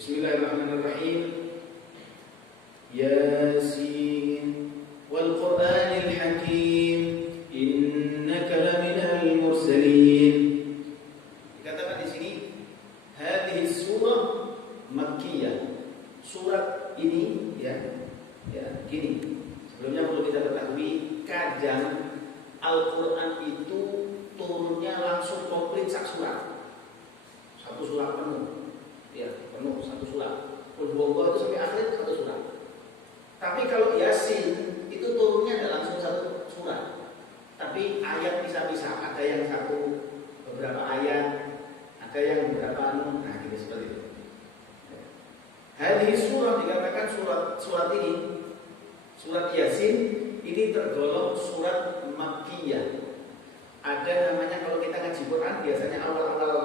Bismillahirrahmanirrahim. Yasin wal Qur'anil Hakim innaka laminal mursalin. Dikatakan di sini hadhihi surah Makkiyah. Surat ini ya gini. Sebelumnya perlu kita ketahui kadang Al-Qur'an itu turunnya langsung komplit sak surat. Satu surat penuh. Ya, penuh satu surat. Qul huwallahu itu sampai akhir satu surat. Tapi kalau Yasin itu turunnya tidak langsung satu surat. Tapi ayat bisa-bisa, ada yang satu beberapa ayat, ada yang beberapa nah gitu seperti itu. Hadis surah dikatakan surat ini, surat Yasin ini tergolong surat Makkiyah. Ada namanya kalau kita ngaji Quran biasanya awal-awal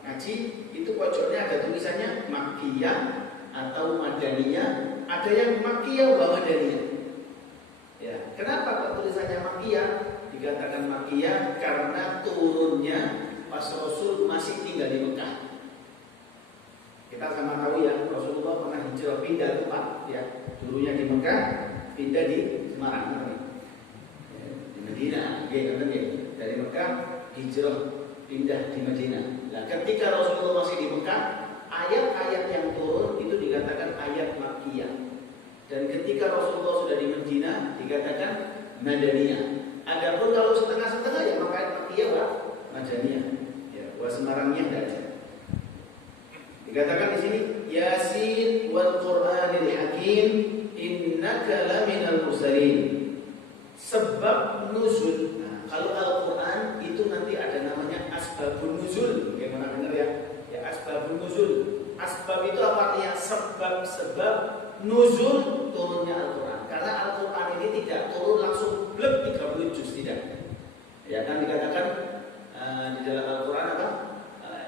ngaji itu pojoknya ada tulisannya Makkiyah atau Madaniyah, ada yang Makkiyah wa Madaniyah. Ya, kenapa kok tulisannya Makkiyah? Dikatakan Makkiyah karena turunnya pas Rasul masih tinggal di Mekah. Kita sama tahu ya, Rasulullah pernah hijrah pindah tempat ya. Dulunya di Mekah, pindah di Semarang. Ya, di Madinah, dari Mekah hijrah pindah di Madinah. Nah, ketika Rasulullah masih di Mekah, ayat-ayat yang turun itu dikatakan ayat Makkiyah. Dan ketika Rasulullah sudah di Madinah dikatakan Madaniyah. Adapun kalau setengah-setengah ya maka ayat Makkiyah wa Madaniyah. Ya, wa Semarangnya tidak ada. Dikatakan di sini Yasin wal Qur'anil Hakim innaka laminal mursalin. Sebab nuzul. Nah, kalau Al-Qur'an itu nanti ada namanya asbabun nuzul. Bagaimana benar ya? Ya, asbabun nuzul. Asbab itu apa artinya? Sebab nuzul turunnya Al-Qur'an. Karena Al-Qur'an ini tidak turun langsung blek 30 juz tidak. Ya kan dikatakan di dalam Al-Qur'an apa?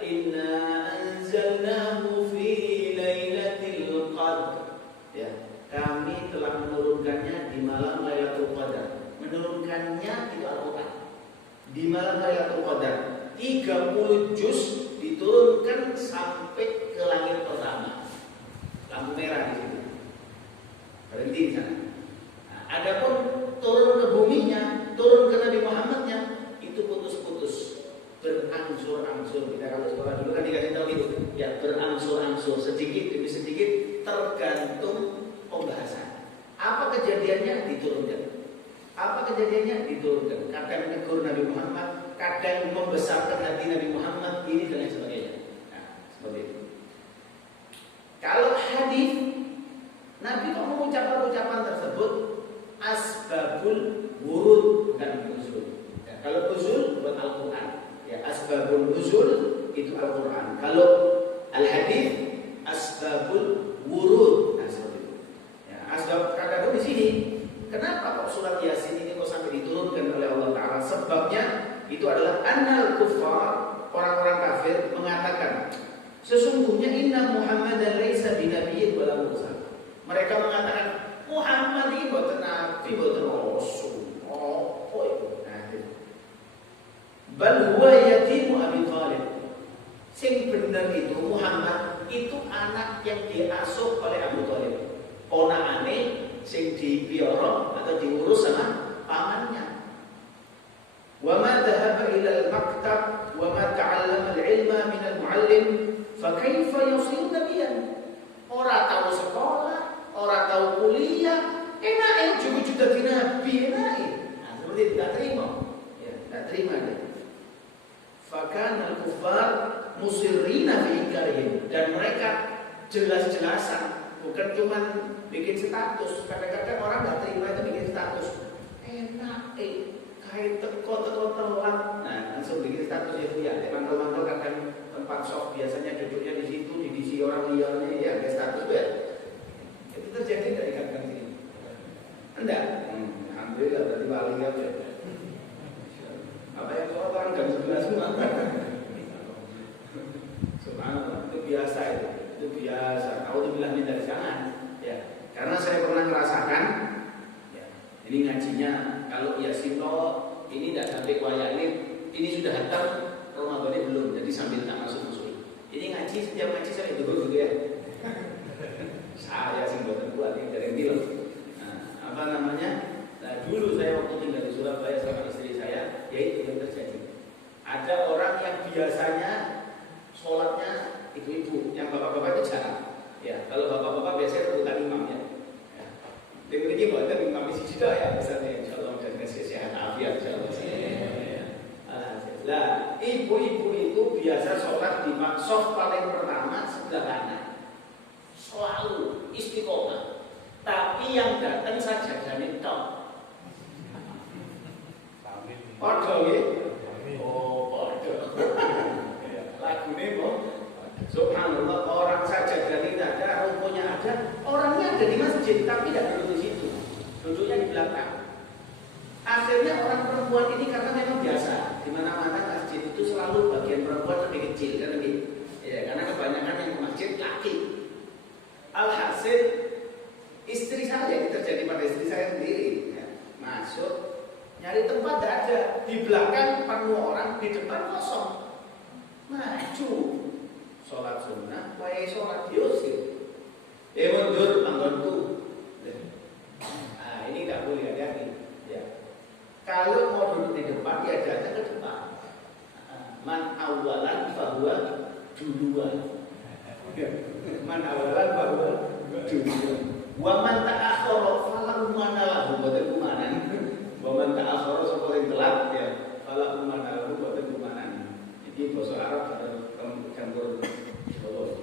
Inna anzalnahu fi lailatul qadr. Ya, kami telah menurunkannya di malam Lailatul Qadar. Menurunkannya itu Al-Qur'an. Di malam Lailatul Qadar 30 juz diturunkan sampai ke langit pertama. Lampu merah di situ. Berhenti di sana. Nah, adapun turun ke buminya, turun ke Nabi Muhammadnya itu putus-putus. Berangsur-angsur. Kita kalau sekolah dulu kan dikasih tahu gitu. Ya, berangsur-angsur, sedikit demi sedikit tergantung pembahasan. Apa kejadiannya diturunkan. Apa kejadiannya diturunkan. Kadang menegur Nabi Muhammad, kadang membesarkan hati Nabi Muhammad, ini dan lain sebagainya. Nah, seperti itu. Kalau hadis, Nabi kok mengucapkan ucapan tersebut asbabul wurud bukan nuzul. Ya, kalau nuzul buat Al-Qur'an. Ya, asbabul nuzul itu Al-Qur'an. Kalau al-hadis asbabul wurud. Nah, seperti itu. Ya, asbab kadang di sini. Kenapa kok surat Yasin ini kok sampai diturunkan oleh Allah Ta'ala? Sebabnya itu adalah annal kuffar, orang-orang kafir mengatakan sesungguhnya inna Muhammadan laisa binabiyyin wala mursal. Mereka mengatakan Muhammad ini boten nabi, boten rasul. Oh itu. Bal huwa yatimu Abi Thalib. Sing bener itu Muhammad itu anak yang diasuh oleh Abu Thalib. Ponakane sing dipiara atau diurus sama pamannya. Wa ma dhahaba ila al-maktab wa ma ta'allama al-ilma min al-muallim fa kaifa yusir nabiyyan. Ora tahu sekolah, ora tahu kuliah, enak juga dadi nabi enak. Nah, seperti tidak terima. Ya, tidak terima dia. Fa kana al-kuffar musirrina fi inkarihim, dan mereka jelas-jelasan, bukan cuma bikin status. Kadang-kadang orang nggak terima itu bikin status. Enak, kain teko telat. Nah, langsung bikin status itu ya. Mantel-mantel kadang tempat soft biasanya duduknya di situ, diisi orang liarnya ya, ada status ya. Itu terjadi dari kadang sini. Enggak? Alhamdulillah berarti paling aja. Apa yang orang jam 11 semua? Subhanallah, itu biasa itu. Itu biasa. Auzubillah min dzalik, jangan. Ya, karena saya pernah merasakan ya, ini ngajinya kalau Yasin ini tidak sampai kuaya ini sudah hantar Ramadannya belum, jadi sambil tak masuk. Ini ngaji setiap ngaji saya dulu gitu ya. Saya sih buatan kuat ini dari film. Nah, dulu saya waktu tinggal di Surabaya sama istri saya, ya itu yang terjadi. Ada orang yang biasanya sholatnya ibu-ibu, yang bapak-bapak itu jarang. Ya, kalau bapak-bapak biasanya rebutan imam ya. Dengan ini buatan imam isi juga ya, misalnya insya Allah dan kesehatan afiat insya Allah. Nah, ibu-ibu itu biasa sholat di soft paling pertama sebelah kanan, selalu istiqomah. Tapi yang datang saja dari top. Podo ya? Oh, podo. Lagu ini subhanallah, orang saja dari ada, rukunya ada, orangnya ada di masjid, tapi tidak duduk di situ, duduknya di belakang. Akhirnya orang perempuan ini karena memang biasa, di mana-mana masjid itu selalu bagian perempuan lebih kecil, kan lebih, ya karena kebanyakan yang ke masjid laki. Alhasil istri saya yang terjadi pada istri saya sendiri, ya, masuk nyari tempat tidak ada, di belakang penuh orang, di depan kosong. Maju sholat sunnah, wayai sholat diusir. Mundur manggonku. Nah ini nggak boleh hati-hati. Ya. Kalau mau duduk di depan, ya datang ke depan. Man awalan fahuwa duluan. Man awalan fahuwa duluan. Wa man ta'akhkhara falahu manalahu boten kumanan. Wa man ta'akhkhara sapa sing telat ya falahu manalahu boten kumanan. Iki basa Arab ada campur Jawa.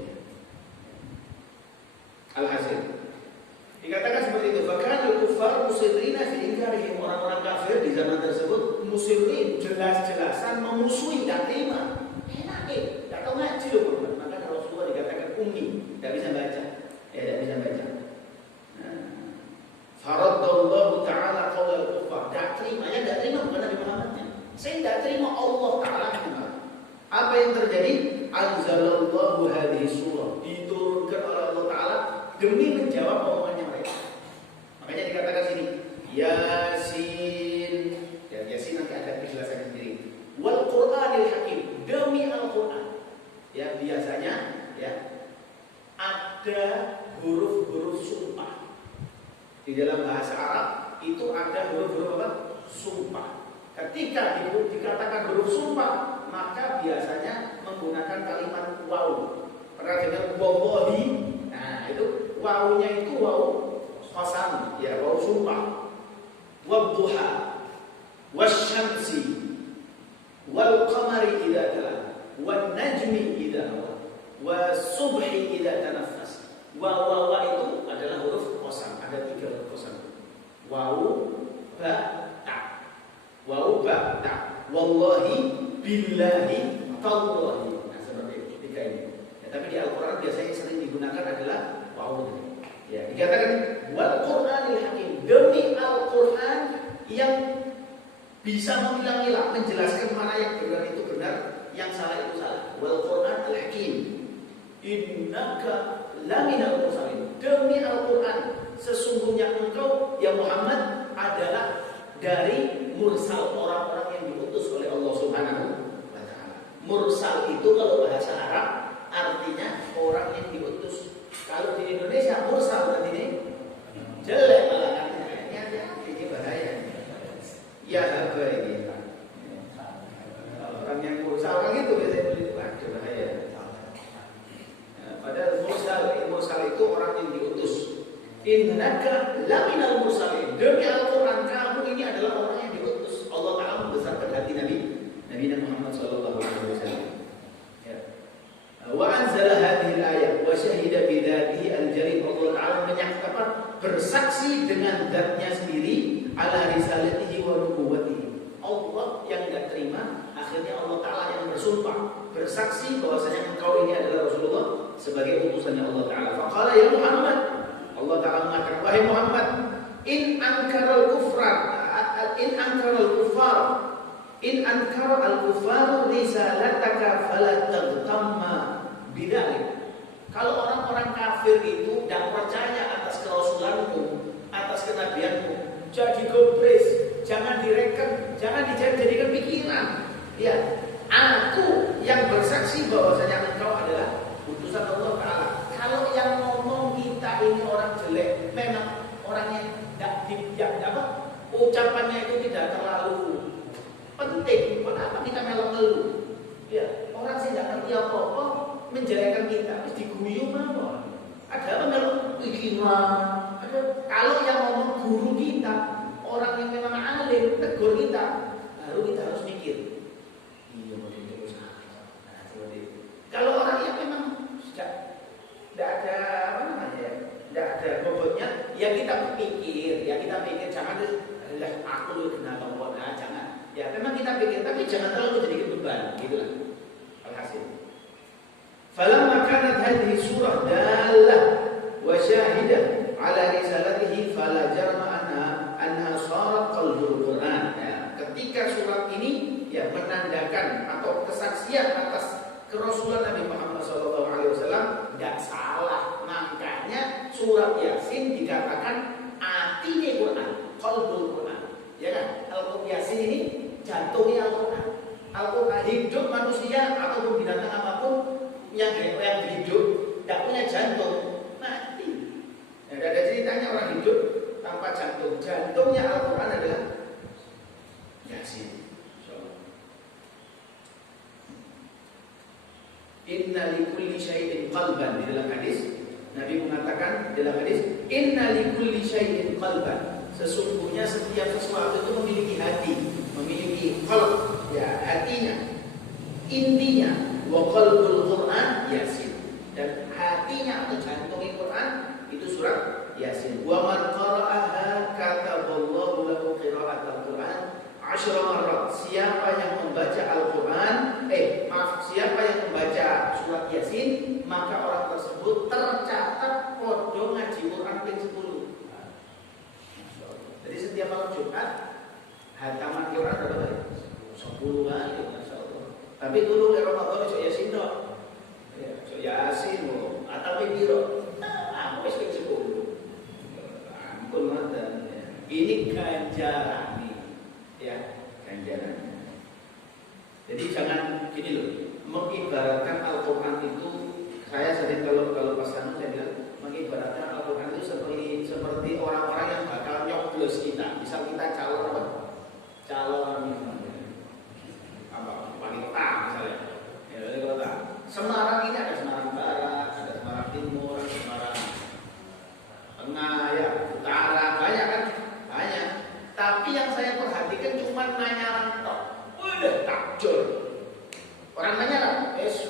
Alhasil dikatakan seperti itu, bahkan al-kuffar musirrina fi inkarihim, orang-orang kafir di zaman tersebut musirrin, jelas-jelasan memusuhi, dan terima. Enak enggak tahu ngaji loh, maka Rasulullah dikatakan ummi, tidak bisa baca. Ya, tidak bisa baca. Faradallahu ta'ala qaul al-kuffar. Tak terima, ya tidak terima bukan Nabi Muhammadnya. Saya tidak terima Allah Ta'ala. Apa yang terjadi? Anzalallahu hadhihi surah. Diturunkan oleh Allah Ta'ala demi menjawab omongannya mereka. Makanya dikatakan sini Yasin. Ya, Yasin nanti ada penjelasan sendiri. Wal Qur'anil Hakim, demi Al-Qur'an. Ya, biasanya ya ada huruf-huruf sumpah. Di dalam bahasa Arab itu ada huruf-huruf apa? Sumpah. Ketika dikatakan huruf sumpah, maka biasanya menggunakan kalimat waw. Pernah dengar wallahi? Nah, itu wawunya itu waw qasam, ya waw sumpah. Wadduha, wasyamsi, wal qamari idza talaha, wan najmi idza hawa, wasubhi idza tanaffas. Waw itu adalah huruf qasam, ada 3 huruf qasam. Waw, ba, ta. Waw, ba, ta. Wallahi, billahi, tallahi. Nah, seperti itu, 3 ini. Ya, tapi di Al-Quran biasanya sering digunakan adalah waw. Ya, dikatakan wal Qur'anil Hakim, demi Al-Quran yang bisa memilah-milah, menjelaskan mana yang benar itu benar, yang salah itu salah. Wal Qur'anil Hakim, innaka laminal mursalin. Demi Al-Quran, sesungguhnya engkau ya Muhammad adalah dari mursal, orang-orang yang diutus oleh Allah Subhanahu wa Ta'ala. Mursal itu kalau bahasa Arab artinya orang yang diutus. Kalau di Indonesia mursal berarti ini jelek malah kan. Ini bahaya. Ya apa ini? Orang yang mursal kan gitu biasanya begitu. Waduh bahaya. Padahal mursal itu orang yang diutus. Innaka laminal mursalin. Demi Al-Quran, kamu ini adalah orang yang diutus. Allah Ta'ala membesarkan hati Nabi Muhammad sallallahu alaihi wasallam. Ya. Wa anzala hadhihi al-ayah wa syahida bi dzatihi al-jalil. Allah Ta'ala menyatakan bersaksi dengan zatnya sendiri ala risalatihi wa nubuwwatihi. Allah yang enggak terima, akhirnya Allah Ta'ala yang bersumpah, bersaksi bahwasanya engkau ini adalah Rasulullah sebagai utusannya Allah Ta'ala. Faqala ya Muhammad, Allah Ta'ala mengatakan, wahai Muhammad, in ankara al-kuffar risalataka fala taghtamma bidzalik. Kalau orang-orang kafir itu tidak percaya atas kerasulanmu, atas kenabianmu, jadi gobres, jangan direken, jangan dijadikan pikiran. Ya, aku yang bersaksi bahwasanya engkau adalah utusan Allah Ta'ala. Kalau yang ngomong ucapannya itu tidak terlalu penting, kenapa kita melok-melok? Ya, orang sih tidak ngerti apa-apa menjelekan kita, terus diguyu mawon. Ada apa melok pikiran? Kalau yang ngomong guru kita, orang yang memang alim, tegur kita, baru kita harus mikir. Iya, mau terus kalau orang yang memang tidak ada apa namanya ya, tidak ada bobotnya, ya kita pikir, jangan aku lu kenal nomor, jangan. Ya memang kita pikir, tapi jangan terlalu jadi beban, gitulah. Alhasil. Falamma kanat hadhihi surah dalah wa syahidah ala risalatihi fala jarma anha sarat qalbul Quran. Ya, ketika surat ini ya menandakan atau kesaksian atas kerasulan Nabi Muhammad SAW, tidak salah. Makanya surat Yasin dikatakan artinya Quran, qalbul Quran. Ya kan? Al-Quran Yasin ini jantungnya Al-Quran. Al-Quran hidup manusia ataupun binatang apapun yang hidup tidak punya jantung mati. Nah, ada ceritanya orang hidup tanpa jantung. Jantungnya Al-Quran adalah Yasin. Inna likulli syai'in qalban. Di dalam hadis Nabi mengatakan dalam hadis, inna likulli syai'in qalban. Sesungguhnya setiap sesuatu itu memiliki hati, memiliki qalb, ya hatinya. Intinya wa qalbul Quran Yasin. Dan hatinya atau jantungnya Quran itu surat Yasin. Wa man qara'aha kataballahu lahu qira'atal Quran 10 marrat. Siapa yang membaca Al-Quran, siapa yang membaca surat Yasin, maka orang tersebut tercatat podo ngaji Quran ping 10. Jadi setiap malam Jumat hataman Quran berapa kali? 10 kali, Masya Allah. Tapi dulu di Ramadan itu Yasin dok. Yasin atau biro. Aku ping 10. Ampun mata. Ini ganjaran. Ya, ganjarannya. Jadi jangan gini loh, mengibaratkan Al-Quran itu, saya sering kalau pas saya bilang, mengibaratkan Al-Quran itu seperti orang-orang yang bakal nyoblos kita. Misal kita calon apa? Calon wali kota misalnya. Ya, wali kota. Semarang ini ada Semarang Barat, ada Semarang Timur, Semarang Tengah, ya, Utara, banyak kan? Banyak. Tapi yang saya perhatikan cuma nanya tok. Udah takjur. Orang nanya lah,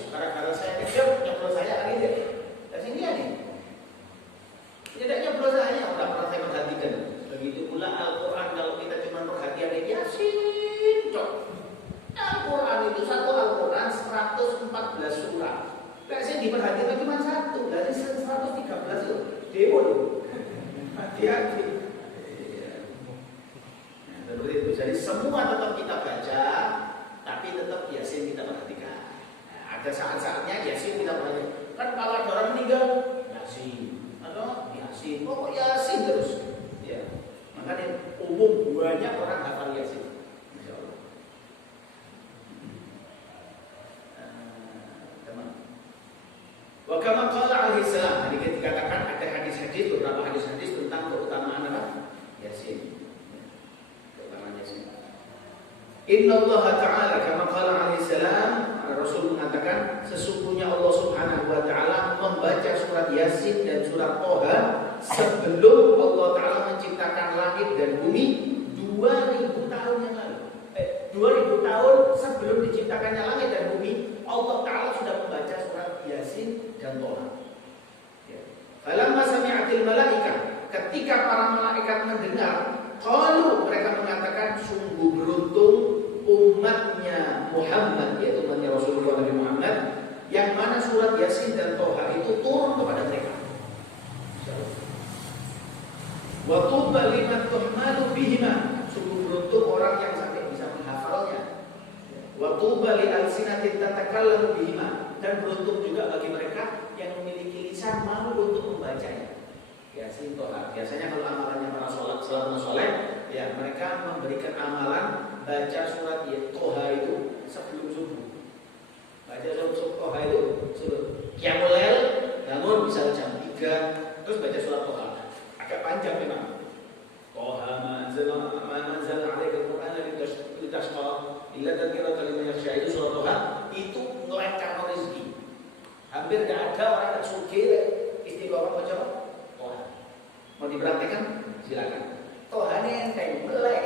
gara-gara saya kecil nyoblos saya hari ini. Dari sini ya nih. Tidak nyoblos saya, udah pernah saya perhatikan. Begitu pula Al-Quran, kalau kita cuma perhatian ini Yasin, cok. Al-Quran itu satu Al-Quran 114 surah. Kayak saya diperhatikan cuma satu, dari 113 itu. Dewa loh. Hati-hati. Jadi semua tetap kita baca, tapi tetap Yasin kita perhatikan. Nah, ada saat-saatnya Yasin kita perhatikan. Kan kalau ada orang meninggal, Yasin, atau Yasin, pokok Yasin terus. Ya, makanya umum banyak orang hafal Yasin. Insya Allah. Teman. Wa kama qala alaihi salam, jadi dikatakan ada hadis-hadis, beberapa hadis-hadis tentang keutamaan apa? Yasin. Inna Allah Ta'ala kama qala alaihi salam, Rasul mengatakan sesungguhnya Allah Subhanahu wa Ta'ala membaca surat Yasin dan surat Toha sebelum Allah Ta'ala menciptakan langit dan bumi 2000 tahun yang lalu. 2000 tahun sebelum diciptakannya langit dan bumi, Allah Ta'ala sudah membaca surat Yasin dan Toha. Falamma sami'atil malaikah, ketika para malaikat mendengar, qalu, mereka mengatakan sungguh beruntung umatnya Muhammad, yaitu umatnya Rasulullah Nabi Muhammad, yang mana surat Yasin dan Toha itu turun kepada mereka. Wa tuba liman tuhmalu bihima, sungguh beruntung orang yang sampai bisa menghafalnya. Wa tuba li alsinatin tatakallamu bihima, dan beruntung juga bagi mereka yang memiliki lisan mau untuk membacanya. Yasin Toha. Biasanya kalau amalannya para sholat, selama sholat, ya mereka memberikan amalan baca surat Toha itu sebelum subuh. Baca surat Toha itu sebelum qiyamul lail, bangun bisa jam 3, terus baca surat Toha. Agak panjang memang. Toha ma anzalna 'alaika al-Qur'ana litashqa illa tadhkiratan liman yakhsha. Itu surah Toha, itu ngelancarno rezeki. Hampir tidak ada orang yang sugih istiqomah baca Toha. Mau dipraktekkan? Silakan. Toha ini enteng, melek